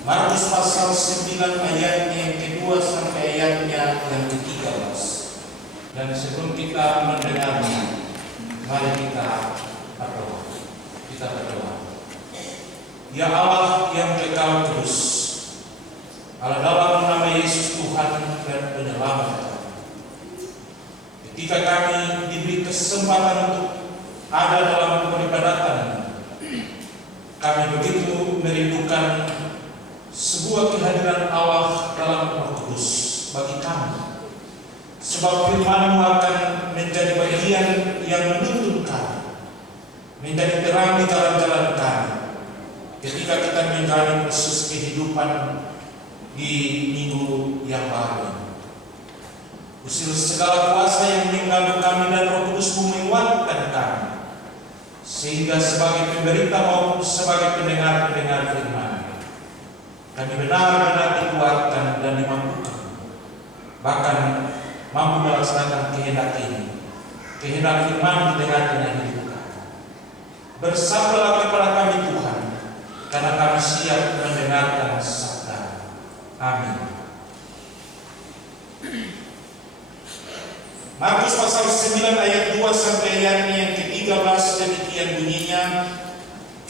Markus pasal 9 ayatnya yang kedua sampai ayatnya yang ke-13. Dan sebelum kita mendengarnya, mari kita berdoa. Ya Allah yang kekal terus, Allah dalam nama Yesus Tuhan dan Penyelamat kami, ketika kami diberi kesempatan untuk ada dalam peribadatan, kami begitu merindukan sebuah kehadiran Allah dalam Roh Kudus bagi kami. Sebab firman-Mu akan menjadi bagian yang menuntun kami, menjadi terang di jalan-jalan kami ketika kita menjalani proses kehidupan di minggu yang baru. Usir segala kuasa yang mengganggu kami dan Roh Kudus-Mu menguatkan kami, sehingga sebagai pemberita maupun sebagai pendengar-pendengar firman, kami benar-benar dikuatkan dan dimampukan, bahkan mampu melaksanakan kehendak ini, kehendak firman di tengah-tengah hidup kami. Bersabarlah kepada kami Tuhan, karena kami siap mendengarkan sabda. Amin. Markus pasal 9 ayat 2 sampai ayatnya yang ke-13 demikian bunyinya.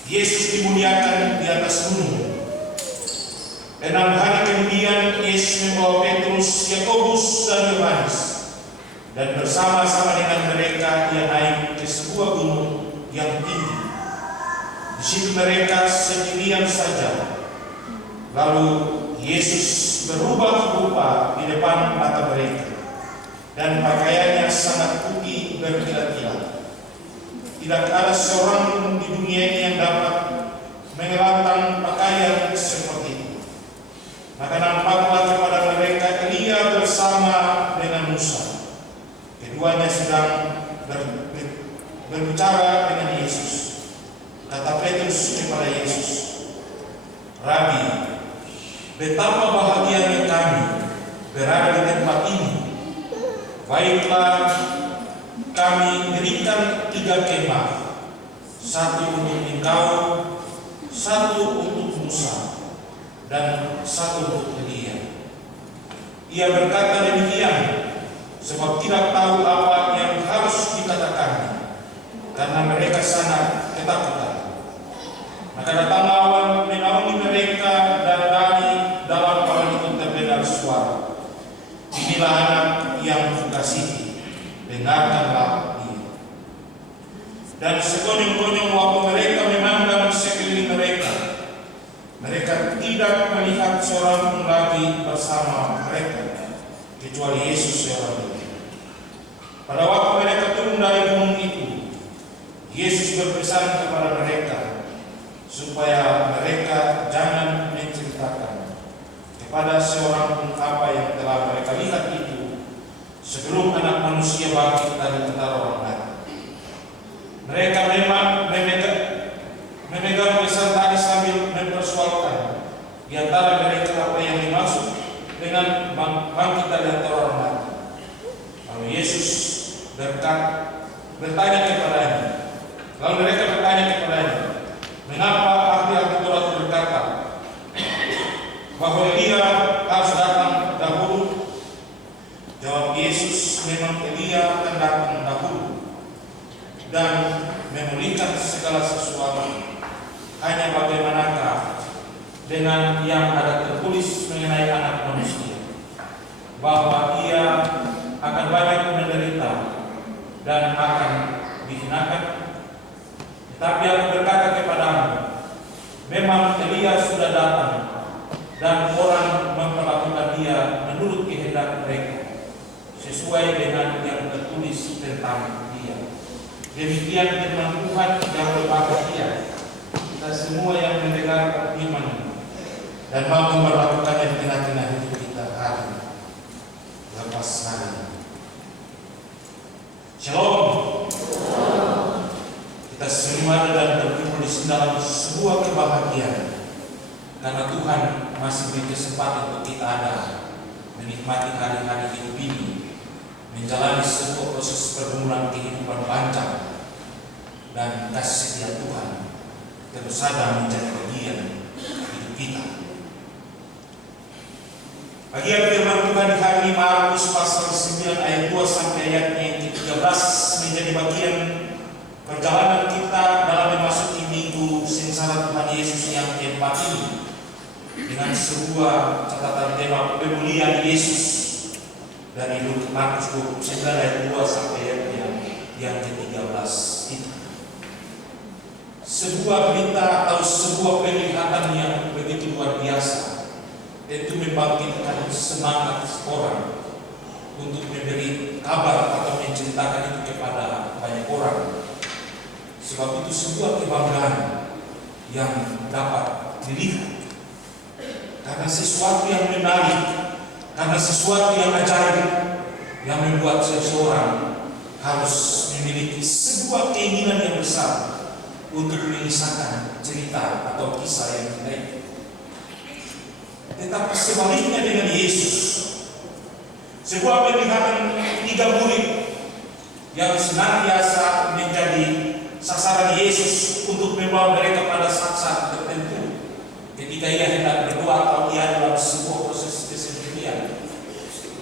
Yesus dimuliakan di atas gunung. 6 hari kemudian Yesus membawa Petrus, Yakobus dan Yohanes, dan bersama-sama dengan mereka ia naik ke sebuah gunung yang tinggi. Di situ mereka sendirian saja. Lalu Yesus berubah rupa di depan mata mereka, dan pakaiannya sangat putih berkilat-kilat. Tidak ada seorang pun di dunia ini yang dapat mengelakkan pakaian seperti itu. Maka nampaklah kepada mereka Elia bersama dengan Musa. Keduanya sedang berbicara dengan Yesus. Kata Petrus kepada Yesus, Rabi, betapa bahagianya kami berada di tempat ini. Baiklah, kami berikan 3 kemah, 1 untuk engkau, 1 untuk Musa, dan 1 untuk Elia. Ia berkata demikian sebab tidak tahu apa yang harus dikatakan, karena mereka sangat ketakutan. Maka datanglah awan menaungi mereka, dan dari dalam awan itu terdengar suara, inilah anak yang kukasihi, dengarkanlah dia. Dan sekonyong-konyong waktu mereka memandang sekeliling mereka, mereka tidak melihat seorang pun lagi bersama mereka, kecuali Yesus seorang diri. Pada waktu mereka turun dari gunung itu, Yesus berpesan kepada mereka supaya mereka jangan menceritakan kepada seorang pun apa yang telah mereka lihat itu sebelum Anak Manusia bangkit dari antara orang mati. Mereka memang memegang pesan tadi sambil mempersoalkan di antara mereka apa yang dimaksud dengan bangkit dari antara orang mati. Lalu Yesus bertanya kepadanya. Lalu mereka bertanya kepadanya, mengapa ahli-ahli Taurat berkata bahwa Elia harus datang dahulu? Jawab Yesus, memang Elia akan datang dahulu dan memulihkan segala sesuatu. Hanya bagaimanakah dengan yang ada tertulis mengenai Anak Manusia, bahwa ia akan banyak menderita dan akan dihinakan? Tetapi aku berkata kepadamu, memang Elia sudah datang, dan orang memperlakukan dia menurut kehendak mereka, sesuai dengan yang tertulis tentang dia. Demikian firman Tuhan yang berbahagia kita semua yang mendengar firman dan mampu melakukannya di tengah-tengah hidup kita hari lepas hari. Shalom. Kita semua dan berkumpul di dalam sebuah kebahagiaan, karena Tuhan masih beri kesempatan untuk kita ada menikmati hari-hari hidup ini, menjalani sebuah proses pergumulan kehidupan panjang, dan kasih setia Tuhan terus ada menjadi bagian hidup kita. Bagian firman Tuhan di hari ini Markus pasal 9 ayat 2 sampai ayatnya yang ke-13 menjadi bagian perjalanan kita dalam memasuki minggu sengsara Tuhan Yesus yang keempat ini, dengan sebuah catatan tema pemulihan Yesus dari Markus 9 ayat 2 sampai ayatnya yang ke-13 itu. Sebuah berita atau sebuah penglihatan yang begitu luar biasa, itu membangkitkan semangat orang untuk memberi kabar atau menceritakan itu kepada banyak orang. Sebab itu sebuah kebanggaan yang dapat dilihat, karena sesuatu yang menarik, karena sesuatu yang ajaib, yang membuat seseorang harus memiliki sebuah keinginan yang besar untuk mengisahkan cerita atau kisah yang menarik. Tetapi sebaliknya dengan Yesus, sebuah penglihatan 3 murid yang senantiasa menjadi sasaran Yesus untuk membawa mereka pada saat-saat tertentu ketika ia hendak berdoa atau ia dalam sebuah proses kesendirian.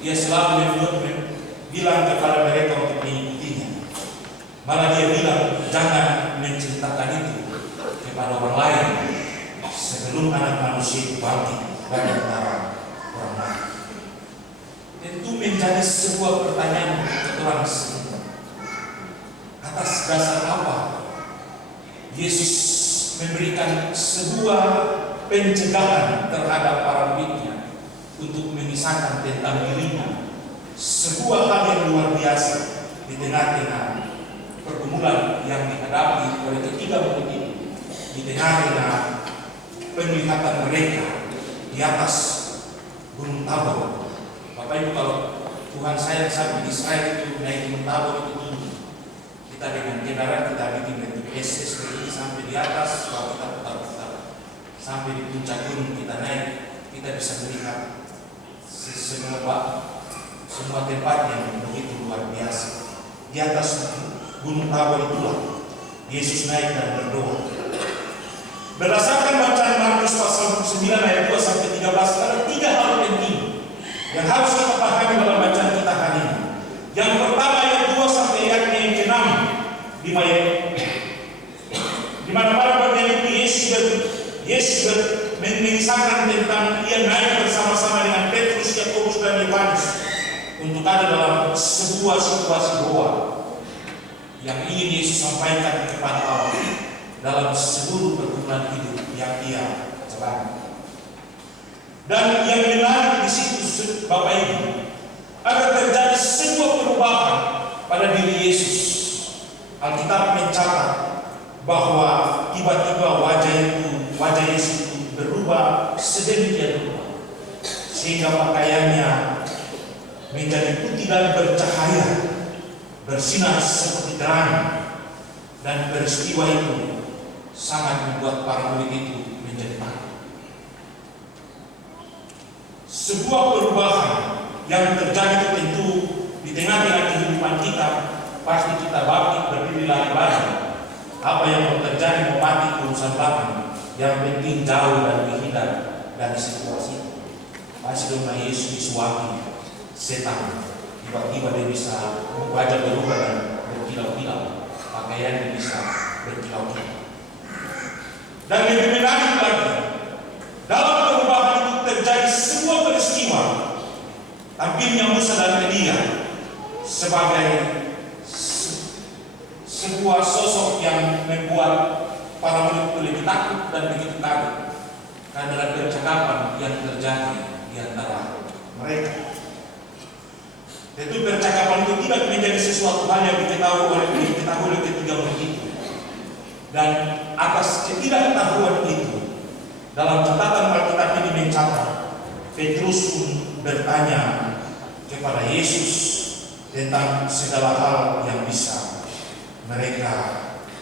Dia selalu bilang kepada mereka untuk mengikutinya. Malah dia bilang, jangan menceritakan itu kepada orang lain sebelum anak manusia itu bangkit dari antara orang lain. Tentu menjadi sebuah pertanyaan orang semua. Atas dasar apa Yesus memberikan sebuah pencegahan terhadap para muridnya untuk mengisahkan tentang dirinya, sebuah hal yang luar biasa di tengah-tengah pergumulan yang dihadapi oleh ketiga murid ini, di tengah-tengah penglihatan mereka di atas Gunung Tabor. Bapak Ibu, kalau Tuhan sayang sampai di Israel itu naik Gunung Tabor itu tinggi. Kita dengan kendaraan kita bikin bentuk SS ini sampai di atas, kalau kita putar-putar sampai di puncak gunung kita naik, kita bisa melihat semua tempat yang begitu luar biasa. Di atas Gunung Tabor itulah Yesus naik dan berdoa. Berdasarkan bacaan Markus pasal 9 ayat 2 sampai 13, ada 3 hal penting yang harus kita pahami dalam bacaan kita hari ini. Yang pertama ayat 2 sampai ayatnya yang ke-6, di mana-mana bagian itu Yesus mengisahkan tentang ia naik bersama-sama dengan Petrus, Yakobus dan Yohanes untuk ada dalam sebuah situasi doa yang ingin Yesus sampaikan kepada Allah dalam seluruh pergumulan hidup yang ia jalani. Dan yang menarik di situ, Bapak Ibu, agar terjadi sebuah perubahan pada diri Yesus. Alkitab mencatat bahwa tiba-tiba wajah Yesus itu berubah sedemikian rupa, sehingga pakaiannya menjadi putih dan bercahaya, bersinar seperti terang, dan peristiwa itu sangat membuat para murid itu menjadi takut. Sebuah perubahan yang terjadi tentu di tengah-tengah kehidupan kita, pasti kita bangkit berdiri lari-lari. Apa yang terjadi mau mati urusan belakang, yang penting jauh dan menghindar dari situasi itu. Pasti dengan Yesus disuapi setan, tiba-tiba dia bisa wajah berubah dan berkilau-kilau, pakaiannya bisa berkilau-kilau. Dan lebih menarik lagi, dalam perubahan itu terjadi sebuah peristiwa, tampilnya Musa dan Elia sebagai sebuah sosok yang membuat para murid itu lebih takut dan begitu kaget karena percakapan yang terjadi di antara mereka. Tentu percakapan itu tidak menjadi sesuatu hal yang diketahui oleh ketiga murid itu. Dan atas ketidaktahuan itu, dalam catatan Alkitab ini mencatat, Petrus pun bertanya kepada Yesus tentang segala hal yang bisa mereka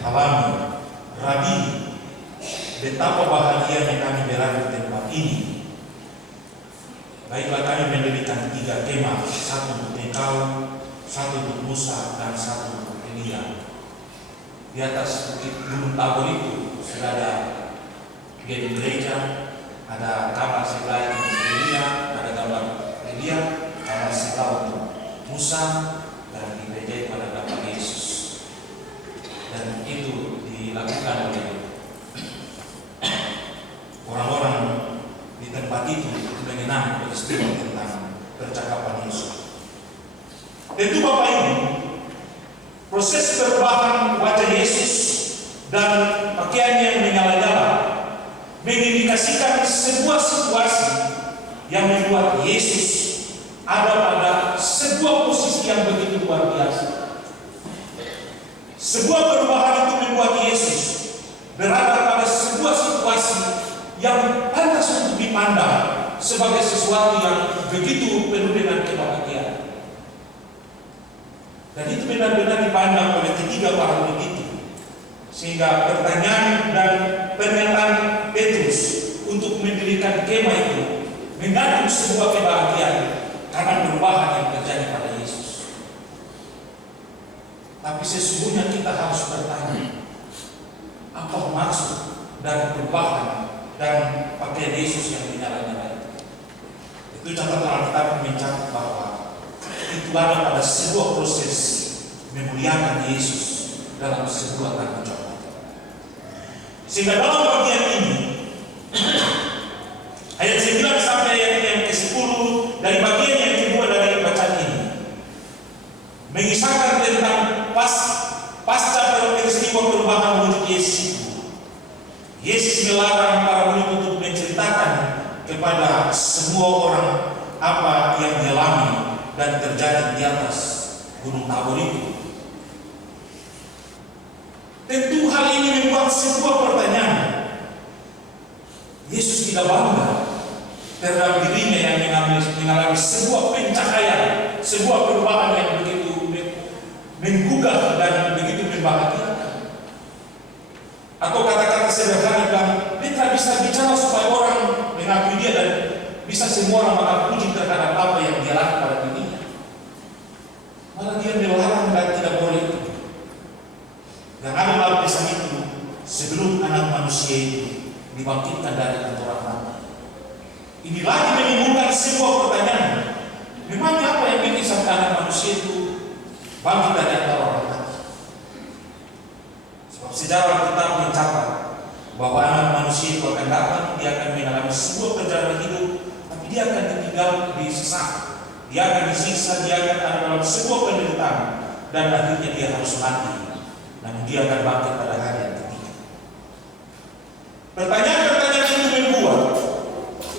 alami. Rabi, betapa bahagianya kami berada di tempat ini. Baiklah, kami mendirikan 3 kemah, 1 untuk engkau, 1 untuk Musa, dan 1 untuk Elia. Di atas bukit Gunung Tabor itu sudah ada gereja, ada kamar sebelah Elia, ada gambar peristiwa tentang percakapan Yesus. Tentu Bapak Ibu, proses perubahan wajah Yesus dan pakaiannya yang menyala-nyala mengindikasikan sebuah situasi yang membuat Yesus ada pada sebuah posisi yang begitu luar biasa. Sebuah perubahan itu membuat Yesus berada pada sebuah situasi yang pantas untuk dipandang sebagai sesuatu yang begitu penuh dengan kebahagiaan. Dan itu benar-benar dipandang oleh ketiga para murid itu. Sehingga pertanyaan dan pernyataan Petrus untuk mendirikan kemah itu mengandung sebuah kebahagiaan karena perubahan yang terjadi pada Yesus. Tapi sesungguhnya kita harus bertanya, apa maksud dari perubahan dan pakaian Yesus yang dinyala-nyala itu? Itu catatan Alkitab mencatat bahwa itu ada pada sebuah proses memuliakan Yesus dalam sebuah tanggung jawab. Sehingga dalam bagian ini ayat 9 sampai ayat yang ke-10 dari bagian yang kedua dari bacaan ini mengisahkan tentang pasca peristiwa perubahan wujud Yesus. Yesus melarang para murid untuk menceritakan kepada semua orang apa yang dialami dan terjadi di atas Gunung Tabor itu. Tentu hal ini membuat sebuah pertanyaan. Yesus tidak bangga terhadap dirinya yang mengalami sebuah pencahayaan, sebuah perubahan yang begitu menggugah dan begitu membahagiakan. Atau kata-kata sederhana bilang, dia tidak bisa bicara supaya orang mengakui dia dan bisa semua orang mengakuji terhadap apa yang dia lakukan pada dirinya. Malah dia melarang dan tidak boleh itu. Dan ada dalam kisah itu, sebelum anak manusia itu dibangkitkan dari antara mati. Ini lagi menimbulkan sebuah pertanyaan. Memangnya apa yang bikin sampai anak manusia itu bangkit dari antara orang mati? Sebab sejarah kita mencatat bahwa anak manusia itu akan datang, dia akan mengalami sebuah perjalanan hidup, tapi dia akan ditinggal di sesak, dia akan disiksa, dia akan ada dalam sebuah penderitaan, dan akhirnya dia harus mati. Namun dia akan bangkit pada hari yang ketiga. Pertanyaan-pertanyaan itu membuat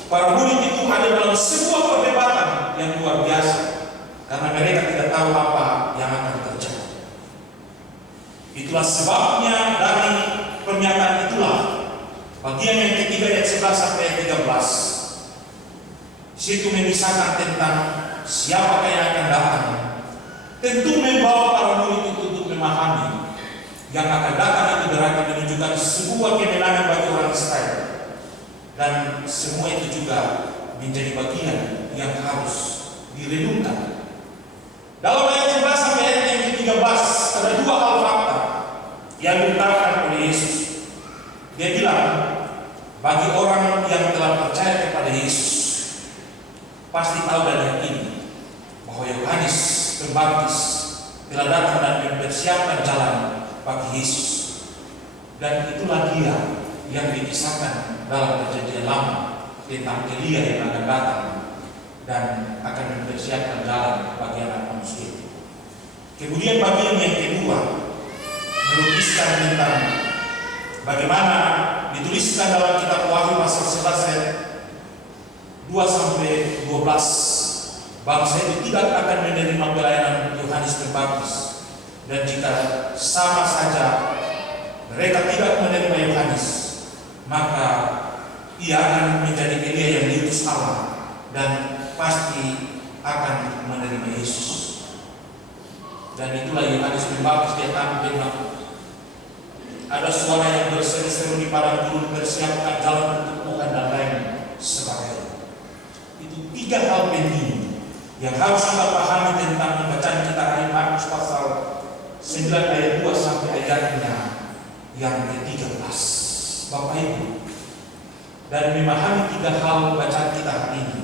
para murid itu ada dalam sebuah perdebatan yang luar biasa, karena mereka tidak tahu apa yang akan terjadi. Itulah sebabnya dari pernyataan itulah bagian yang ketiga ayat 11 sampai ayat 13. Situ memisahkan tentang siapakah yang akan datang. Tentu membawa para murid itu untuk memahami yang akan datang itu berarti menunjukkan sebuah kemenangan bagi orang Israel, dan semua itu juga menjadi bagian yang harus direnungkan. Dalam ayat 11 sampai ayat yang ke-13 ada dua hal fakta yang diungkapkan oleh Yesus. Dia bilang, bagi orang yang telah percaya kepada Yesus pasti tahu dan yakin bahwa Yohanes Pembaptis telah datang dan mempersiapkan jalan bagi Yesus, dan itulah dia yang dikisahkan dalam Perjanjian Lama tentang Elia yang akan datang dan akan mempersiapkan jalan bagi anak manusia. Kemudian bagian yang kedua melukiskan tentang bagaimana dituliskan dalam kitab Wahyu pasal 11 ayat 2 sampai 12, bangsa itu tidak akan menerima pelayanan Yohanes Pembaptis, dan jika sama saja mereka tidak menerima Yohanes, maka ia akan menjadi Elia yang diutus Allah dan pasti akan menerima Yesus. Dan itulah Yohanes Pembaptis, dia tampil ada suara yang berseru-seru di padang gurun, persiapkan jalan untuk Tuhan dan lain sebagainya. Itu tiga hal penting yang harus kita pahami tentang bacaan kita hari Markus pasal 9 ayat 2 sampai ayatnya yang ke-13. Bapak Ibu, dari memahami tiga hal bacaan kita hari ini,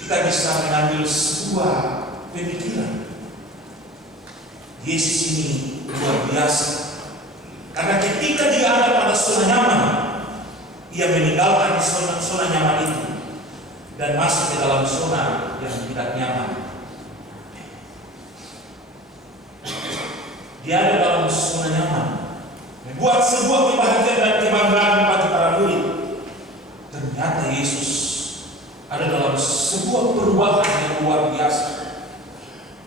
kita bisa mengambil sebuah pemikiran. Yesus ini luar biasa, karena ketika dia ada pada zona nyaman, ia meninggalkan zona nyaman itu dan masuk ke dalam zona yang tidak nyaman. Dia ada dalam zona nyaman, membuat sebuah kebahagiaan dan kebanggaan bagi para murid. Ternyata Yesus ada dalam sebuah perubahan yang luar biasa.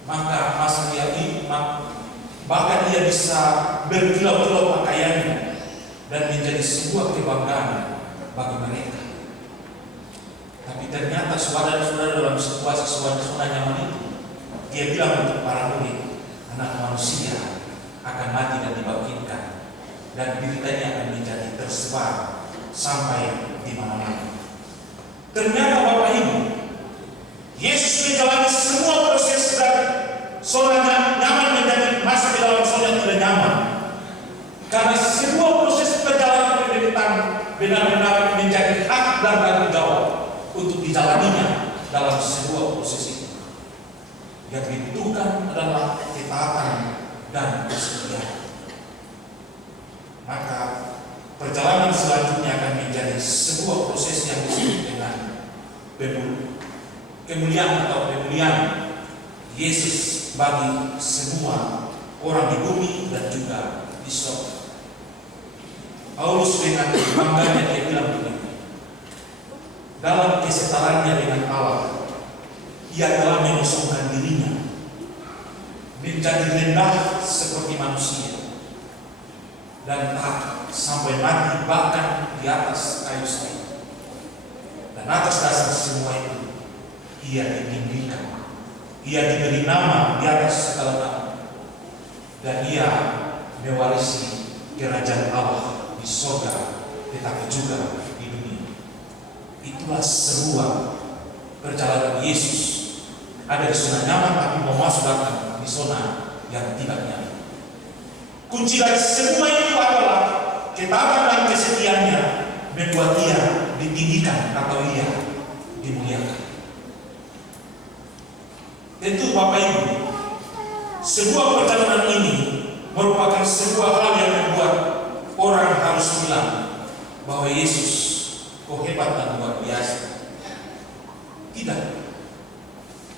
Maka masa dia bahkan ia bisa berkilau-kilau pakaiannya dan menjadi sebuah kebanggaan bagi mereka. Tapi ternyata saudara-saudara dalam sebuah zona nyaman itu, dia bilang untuk para murid, anak manusia akan mati dan dibangkitkan, dan beritanya akan menjadi tersebar sampai di mana-mana. Ternyata Bapak Ibu, Yesus menjalani semua proses dari zona nyaman menjadi masuk ke dalam zona yang tidak nyaman. Karena semua proses perjalanan penderitaan benar-benar menjadi hak dan tanggung jawab untuk dijalaninya dalam sebuah proses itu. Yang dibutuhkan adalah ketaatan dan kesetiaan. Maka perjalanan selanjutnya akan menjadi sebuah proses yang disebut dengan kemuliaan atau pemulihan Yesus bagi semua orang di bumi dan juga di surga. Paulus dengan bangganya dia bilang begini, dalam kesetaranya dengan Allah, ia telah mengosongkan dirinya, menjadi rendah seperti manusia, dan taat sampai mati bahkan di atas kayu salib. Dan atas dasar semua itu, ia ditinggikan, ia diberi nama di atas segala nama, dan ia mewarisi kerajaan Allah di surga, tetapi juga di dunia. Itulah seruan perjalanan Yesus. Ada di zona nyaman tapi mau masuk datang di zona yang tidak nyaman. Kunci dari semua itu adalah ketaatan dan kesetiaannya membuat dia ditinggikan atau ia dimuliakan. Tentu Bapak Ibu, sebuah perjalanan ini merupakan sebuah hal yang membuat orang harus bilang bahwa Yesus kok hebat dan luar biasa. Tidak.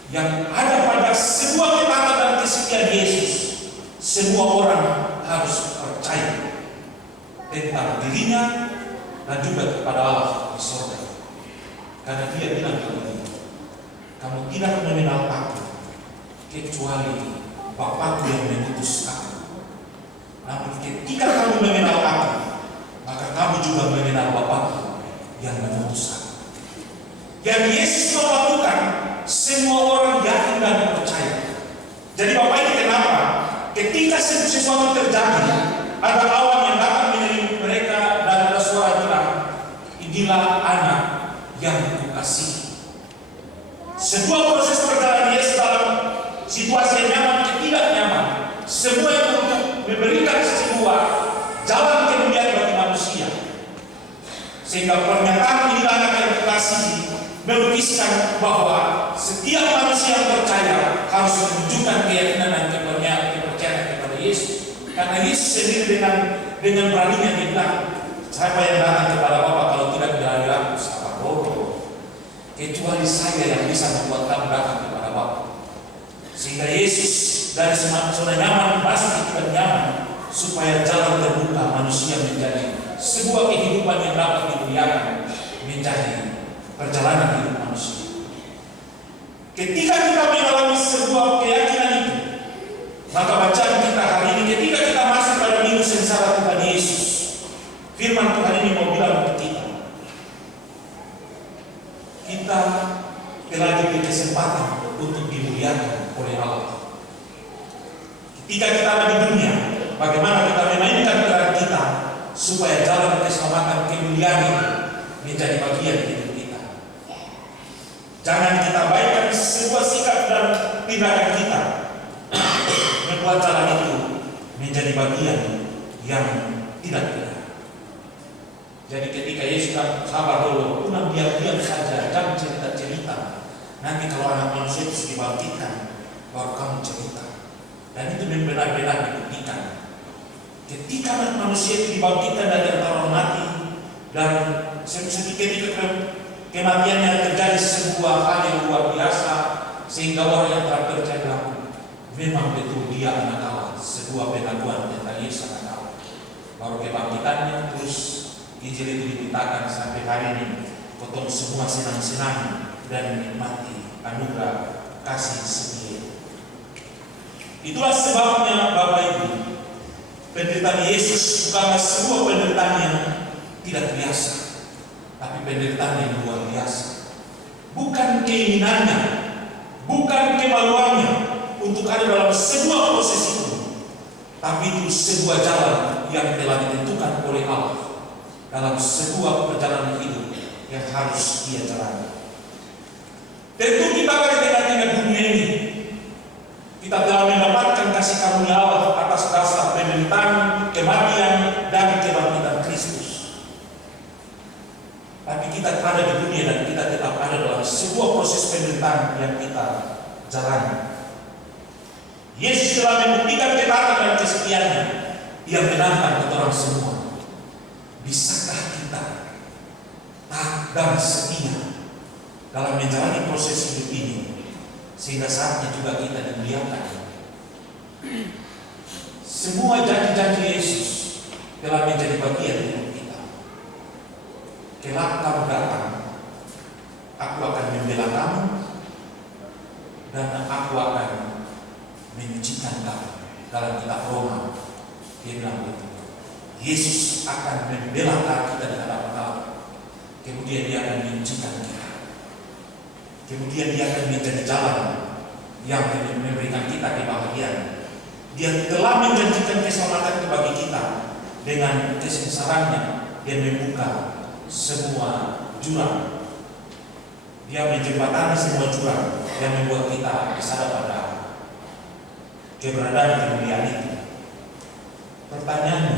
Yang ada pada sebuah ketaatan dan kesetiaan Yesus, semua orang harus percaya tentang dirinya dan juga kepada Allah di surga. Karena dia bilang begini, kamu tidak mengenal aku kecuali Bapakku yang mengutus aku. Namun ketika kamu mengenal aku, maka kamu juga mengenal Bapakku yang mengutus aku. Yang Yesus mau lakukan, semua orang yakin dan percaya. Jadi Bapak ini kenapa? Ketika sesuatu terjadi, ada awan yang datang menyelimuti mereka dan ada suara bilang, inilah anak yang kukasihi. Sebuah proses perjalanan Yesus dalam situasi yang nyaman dan tidak nyaman, semua itu untuk memberikan sebuah jalan kemuliaan bagi manusia. Sehingga pernyataan inilah anak yang kukasihi melukiskan bahwa setiap manusia yang percaya harus menunjukkan keyakinan dan kepercayaan kepada Yesus. Karena Yesus sendiri dengan beraninya dia bilang, siapa yang datang kepada Bapa kalau tidak melalui aku, siapa bodoh. Kecuali saya yang bisa membuat kamu datang kepada Bapa. Sehingga Yesus dari zona nyaman masuk ke tidak nyaman, supaya jalan terbuka manusia menjadi sebuah kehidupan yang dapat dimuliakan, menjadi perjalanan hidup manusia. Ketika kita mengalami sebuah keyakinan itu, maka bacaan kita hari ini, ketika kita masuk pada minggu sengsara Tuhan Yesus, firman Tuhan ini mau bilang untuk kita telah diberi kesempatan untuk dimuliakan oleh Allah. Ketika kita ada di dunia, bagaimana kita memainkan peran kita supaya jalan keselamatan kemuliaan ini menjadi bagian hidup kita. Jangan kita baikkan sebuah sikap dan tindakan kita membuat jalan itu menjadi bagian yang tidak benar. Jadi ketika Yesus bilang, sabar dulu, pulang diam-diam saja, jangan cerita-cerita. Nanti kalau anak manusia itu dibangkitkan, baru kamu cerita. Dan itu benar-benar dibuktikan. Ketika anak manusia itu dibangkitkan dari antara orang mati, dan ketika Kematiannya terjadi sebuah hal yang luar biasa, sehingga orang yang tak percaya memang betul dia anak Allah, sebuah pengakuan tentang Yesus anak Allah. Baru kebangkitannya, terus Injil itu diberitakan sampai hari ini. Potong semua senang-senang dan menikmati anugerah kasih setia. Itulah sebabnya Bapak Ibu, penderitaan Yesus bukanlah sebuah penderitaan yang tidak biasa, tapi penderitaan yang luar biasa. Bukan keinginannya, bukan kemaluannya untuk ada dalam sebuah proses itu, tapi itu sebuah jalan yang telah ditentukan oleh Allah dalam sebuah perjalanan hidup yang harus dia jalani. Tentu kita akan dengan dunia ini, kita telah mendapatkan kasih karunia Allah atas dasar penderitaan, kematian, dan kebangkitan Kristus. Tapi kita ada di dunia dan kita tetap ada dalam sebuah proses penderitaan yang kita jalani. Yesus telah membuktikan ketaatan dan kesetiaannya yang menantang orang semua. Bisakah kita taat dan setia dalam menjalani proses hidup ini, sehingga saatnya juga kita dimuliakan? Semua janji-janji Yesus telah menjadi bagian hidup kita. Kelak kamu datang, aku akan membela kamu, dan aku akan menyucikan kamu. Dalam kitab Roma, dia bilang begitu. Yesus akan membela kita di hadapan Allah. Kemudian dia akan menyucikan kita. Kemudian dia akan menjadi jalan yang memberikan kita kebahagiaan. Dia telah menjanjikan keselamatan bagi kita dengan kesengsaraannya. Dia membuka semua jurang. Dia menjembatani semua jurang yang membuat kita sadar pada keberadaan kemuliaan itu. Pertanyaannya,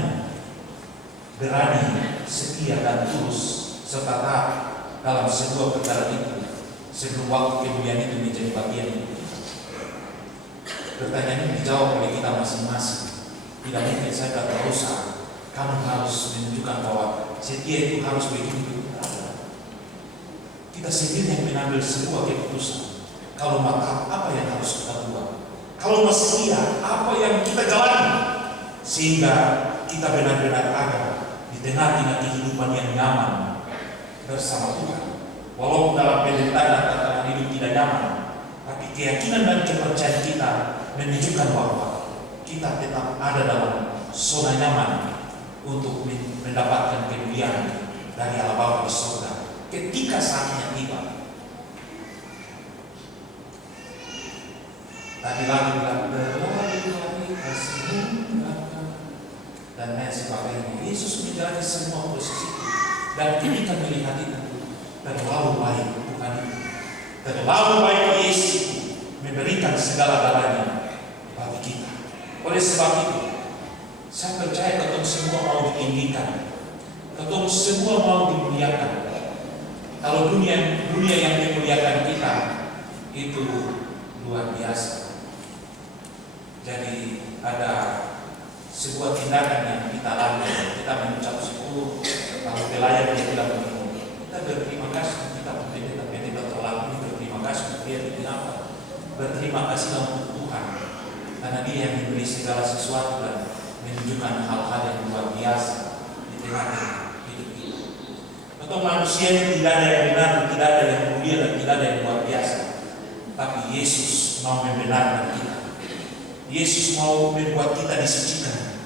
berani, setia, dan tulus serta taat dalam sebuah perjalanan itu sebelum waktu kemuliaan itu menjadi bagian itu. Pertanyaan ini dijawab oleh kita masing-masing. Tidak mungkin saya kata usah, kamu harus menunjukkan bahwa setia itu harus begitu. Kita sendiri yang mengambil sebuah keputusan. Kalau maka apa yang harus kita buat? Kalau masih setia, apa yang kita jalani? Sehingga kita benar-benar ada di tengah-tengah kehidupan yang nyaman bersama Tuhan. Walaupun dalam penderitaan dan tatanan hidup tidak nyaman, tapi keyakinan dan kepercayaan kita menunjukkan bahwa kita tetap ada dalam zona nyaman untuk mendapatkan kemuliaan dari Allah Bapa di surga ketika saatnya tiba. Tadi lagi bilang berlari kasih dan lain sebagainya. Yesus menjalani semua proses itu, dan kita melihat itu terlalu baik, bukan itu. Terlalu baik Yesus memberikan segala-galanya bagi kita. Oleh sebab itu, saya percaya ketemu semua mau ditinggikan, ketemu semua mau dimuliakan. Kalau dunia yang dimuliakan kita itu luar biasa. Jadi ada sebuah tindakan yang kita lakukan. Kita mengucap syukur kalau pelayan dia bilang begini, kita berterima kasih, kita pendeta terlalu berterima kasih dia tidak apa. Berterima kasih untuk Tuhan karena dia yang memberi segala sesuatu dan menunjukkan hal-hal yang luar biasa di tengah-tengah hidup kita. Untuk manusia tidak ada yang benar, tidak ada yang mulia, dan tidak ada yang luar biasa. Tapi Yesus mau membenarkan kita. Yesus mau membuat kita disucikan.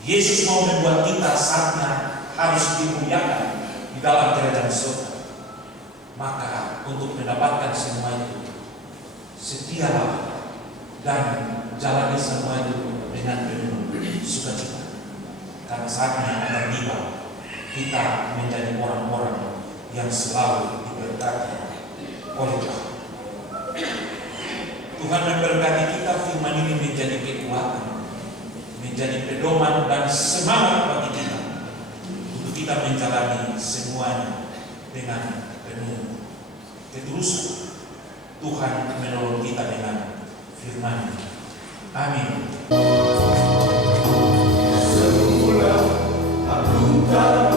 Yesus mau membuat kita saatnya harus dimuliakan di dalam kerajaan surga. Maka untuk mendapatkan semua itu, setialah dan jalani semua itu dengan penuh sukacita. Karena saatnya akan tiba kita menjadi orang-orang yang selalu diberkati oleh Tuhan. Tuhan memberkati kita, firman ini menjadi kekuatan, menjadi pedoman dan semangat bagi kita untuk kita menjalani semuanya dengan penuh ketulusan. Tuhan menolong kita dengan firman-Nya. Amin. Semula aku tak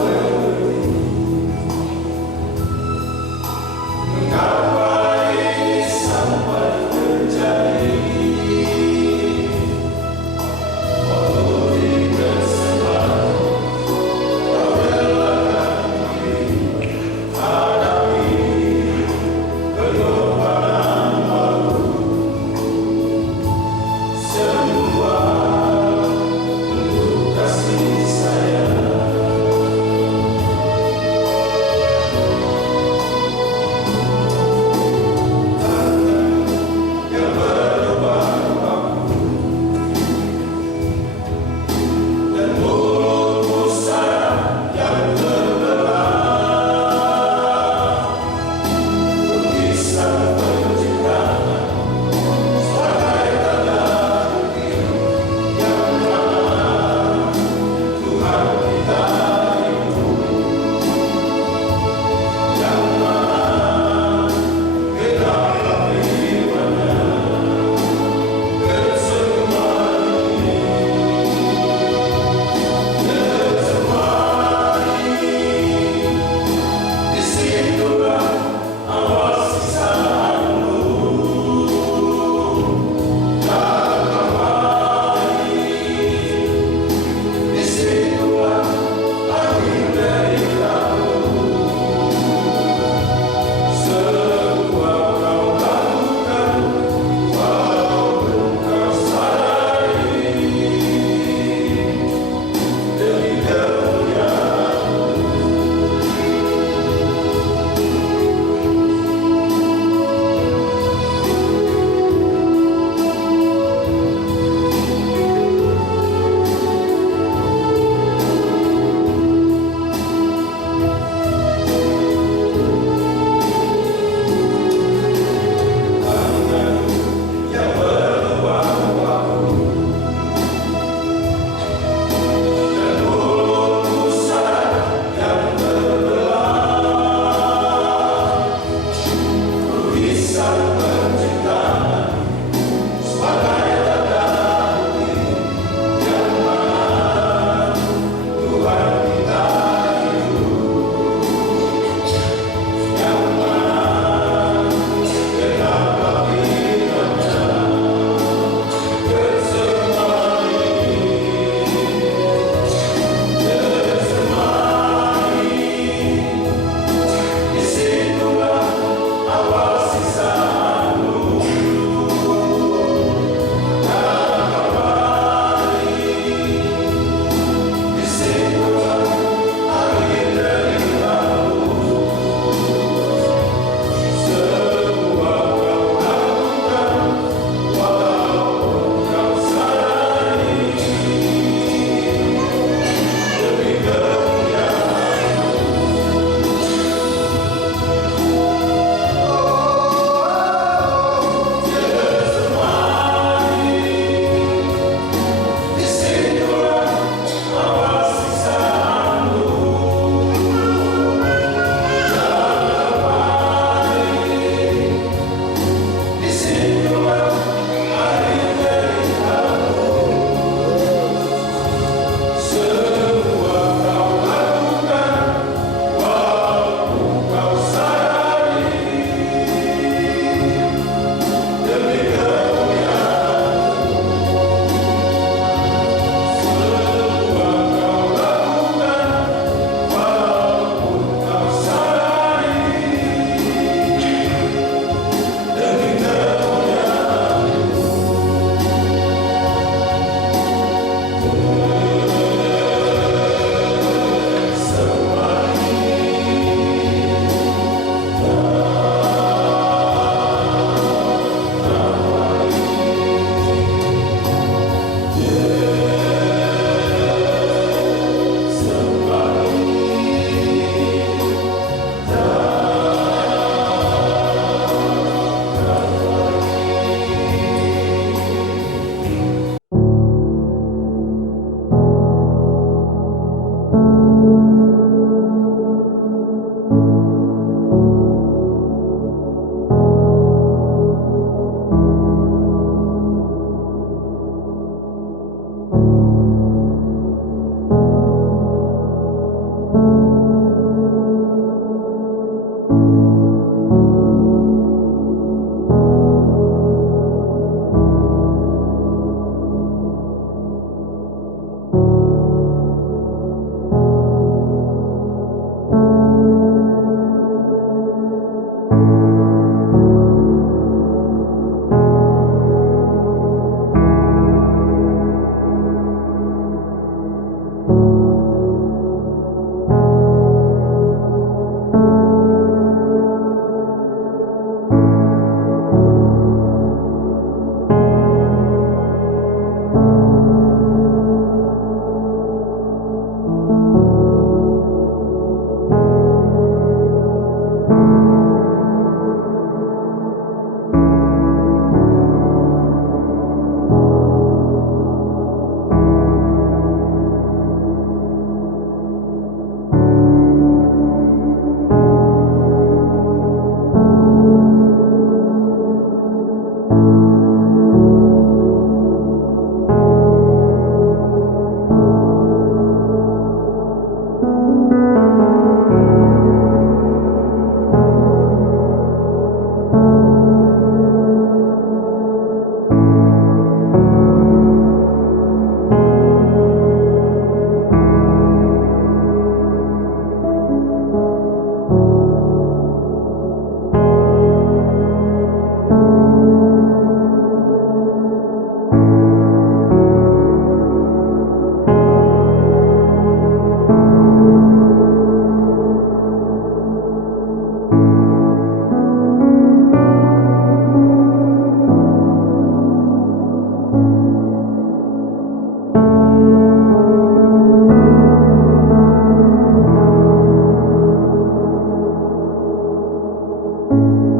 Yesus.